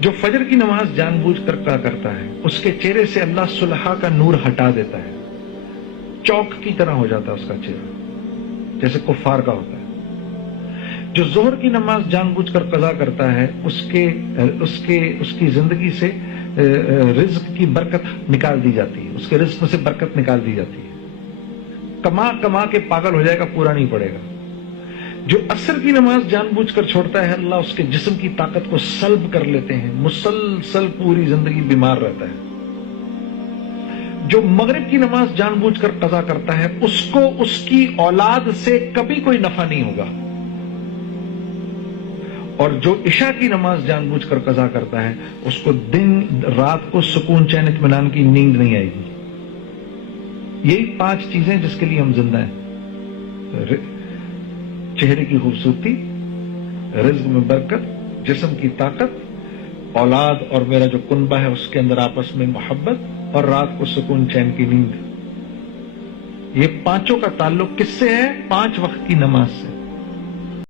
جو فجر کی نماز جان بوجھ کر قضا کرتا ہے اس کے چہرے سے اللہ صلحہ کا نور ہٹا دیتا ہے، چوک کی طرح ہو جاتا ہے اس کا چہرہ، جیسے کفار کا ہوتا ہے۔ جو ظہر کی نماز جان بوجھ کر قضا کرتا ہے اس کی زندگی سے رزق کی برکت نکال دی جاتی ہے، اس کے رزق میں سے برکت نکال دی جاتی ہے، کما کے پاگل ہو جائے گا، پورا نہیں پڑے گا۔ جو عصر کی نماز جان بوجھ کر چھوڑتا ہے اللہ اس کے جسم کی طاقت کو سلب کر لیتے ہیں، مسلسل پوری زندگی بیمار رہتا ہے۔ جو مغرب کی نماز جان بوجھ کر قضا کرتا ہے اس کو اس کی اولاد سے کبھی کوئی نفع نہیں ہوگا، اور جو عشاء کی نماز جان بوجھ کر قضا کرتا ہے اس کو دن رات کو سکون چین اطمینان کی نیند نہیں آئے گی۔ یہی 5 چیزیں جس کے لیے ہم زندہ ہیں: چہرے کی خوبصورتی، رزق میں برکت، جسم کی طاقت، اولاد اور میرا جو کنبہ ہے اس کے اندر آپس میں محبت، اور رات کو سکون چین کی نیند۔ یہ 5 کا تعلق کس سے ہے؟ 5 وقت کی نماز سے۔